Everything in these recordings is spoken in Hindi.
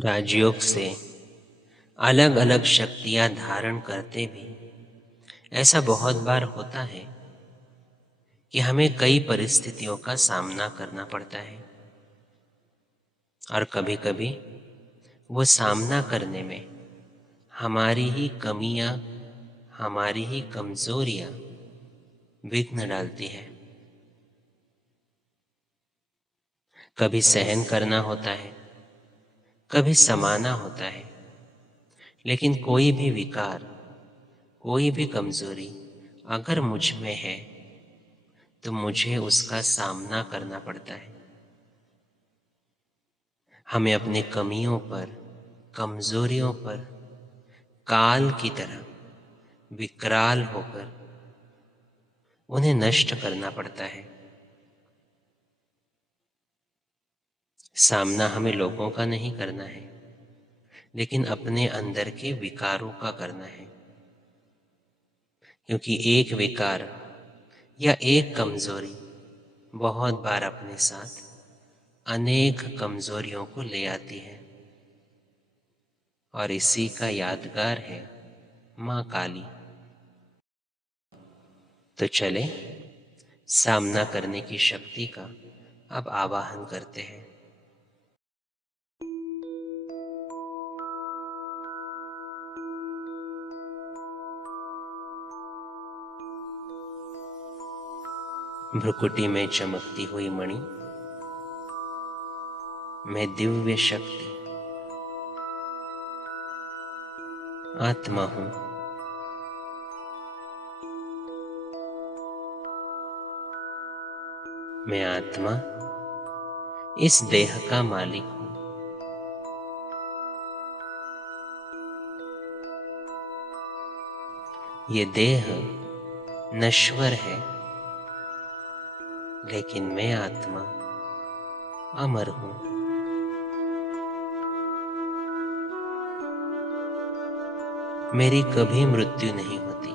राजयोग से अलग अलग शक्तियां धारण करते भी ऐसा बहुत बार होता है कि हमें कई परिस्थितियों का सामना करना पड़ता है और कभी कभी वो सामना करने में हमारी ही कमियां, हमारी ही कमजोरियां विघ्न डालती है। कभी सहन करना होता है, कभी समाना होता है, लेकिन कोई भी विकार, कोई भी कमजोरी अगर मुझ में है तो मुझे उसका सामना करना पड़ता है। हमें अपने कमियों पर, कमजोरियों पर काल की तरह विकराल होकर उन्हें नष्ट करना पड़ता है। सामना हमें लोगों का नहीं करना है, लेकिन अपने अंदर के विकारों का करना है, क्योंकि एक विकार या एक कमजोरी बहुत बार अपने साथ अनेक कमजोरियों को ले आती है। और इसी का यादगार है माँ काली। तो चले सामना करने की शक्ति का अब आवाहन करते हैं। भ्रुकुटी में चमकती हुई मणि, मैं दिव्य शक्ति आत्मा हूं। मैं आत्मा इस देह का मालिक हूं। ये देह नश्वर है, लेकिन मैं आत्मा अमर हूं। मेरी कभी मृत्यु नहीं होती।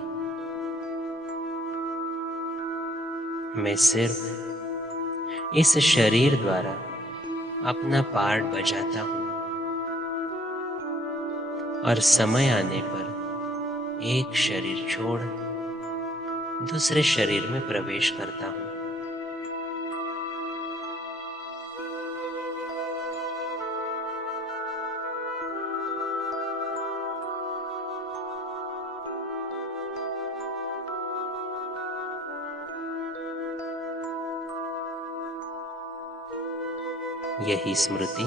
मैं सिर्फ इस शरीर द्वारा अपना पार्ट बजाता हूं और समय आने पर एक शरीर छोड़ दूसरे शरीर में प्रवेश करता हूं। यही स्मृति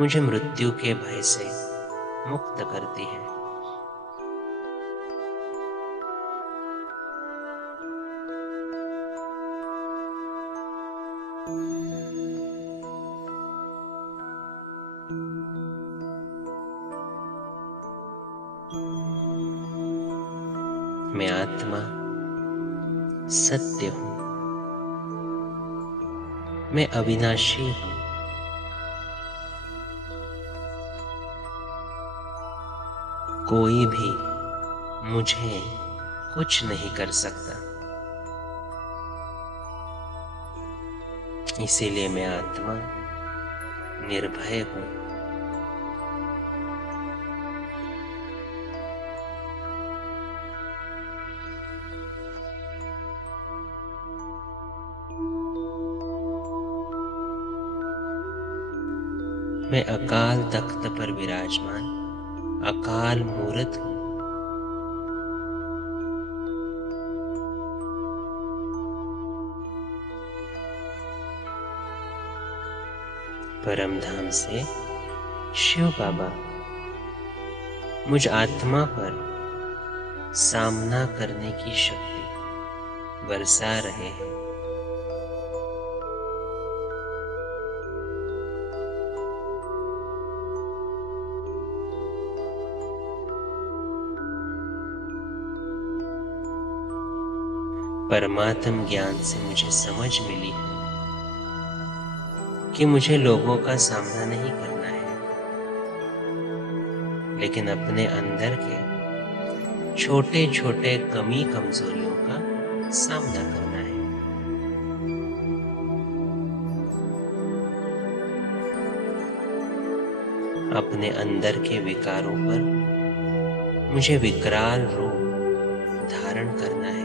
मुझे मृत्यु के भय से मुक्त करती है। मैं आत्मा सत्य हूं। मैं अविनाशी हूं। कोई भी मुझे कुछ नहीं कर सकता। इसीलिए मैं आत्मा निर्भय हूं। मैं अकाल तख्त पर विराजमान अकाल मूर्त हूं। परमधाम से शिव बाबा मुझ आत्मा पर सामना करने की शक्ति बरसा रहे हैं। परमात्म ज्ञान से मुझे समझ मिली है कि मुझे लोगों का सामना नहीं करना है, लेकिन अपने अंदर के छोटे छोटे कमी कमजोरियों का सामना करना है। अपने अंदर के विकारों पर मुझे विकराल रूप धारण करना है।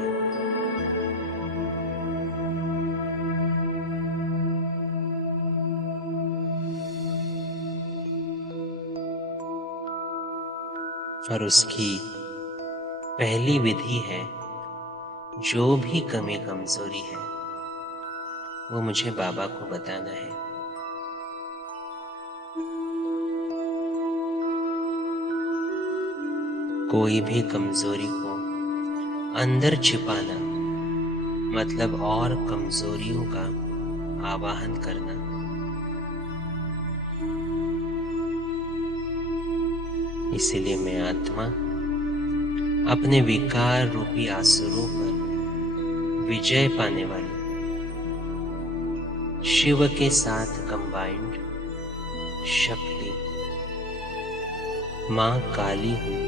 और उसकी पहली विधि है, जो भी कमी कमजोरी है वो मुझे बाबा को बताना है। कोई भी कमजोरी को अंदर छिपाना मतलब और कमजोरियों का आवाहन करना। इसीलिए मैं आत्मा अपने विकार रूपी आसुरों पर विजय पाने वाली शिव के साथ कंबाइंड शक्ति मां काली हूं।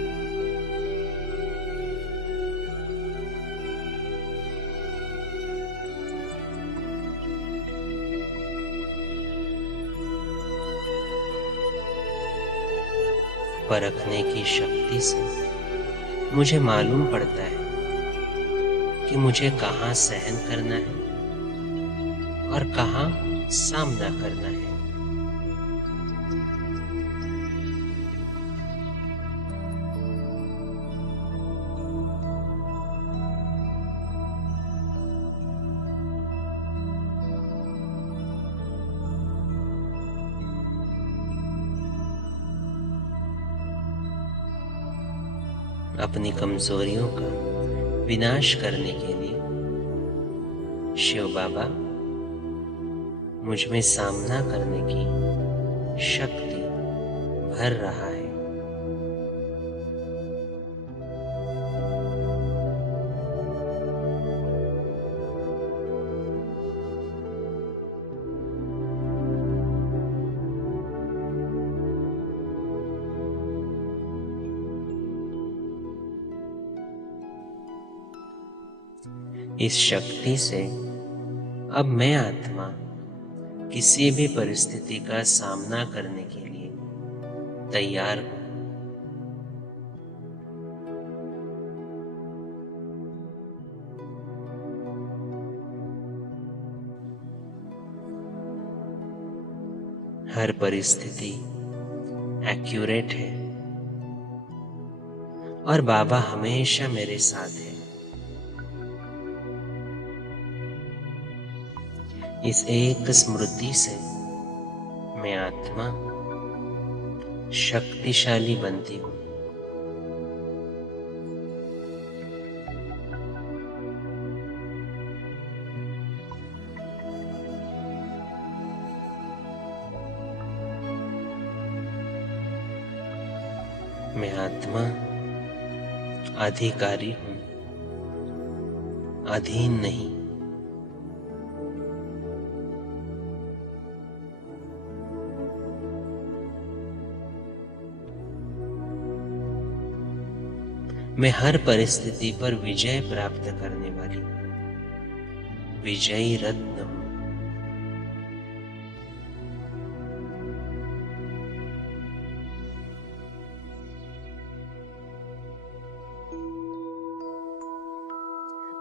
परखने की शक्ति से मुझे मालूम पड़ता है कि मुझे कहां सहन करना है और कहां सामना करना है। अपनी कमजोरियों का विनाश करने के लिए शिव बाबा मुझ में सामना करने की शक्ति भर रहा है। इस शक्ति से अब मैं आत्मा किसी भी परिस्थिति का सामना करने के लिए तैयार हूं। हर परिस्थिति एक्यूरेट है और बाबा हमेशा मेरे साथ है। इस एक स्मृति से मैं आत्मा शक्तिशाली बनती हूं। मैं आत्मा अधिकारी हूं, अधीन नहीं। मैं हर परिस्थिति पर विजय प्राप्त करने वाली विजयी रत्न हूं।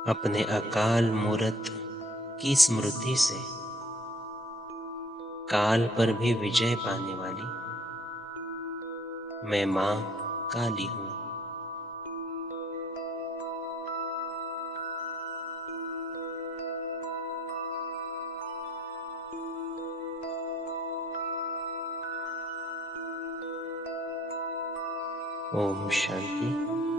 अपने अकाल मूरत की स्मृति से काल पर भी विजय पाने वाली मैं मां काली हूं। ओम शांति।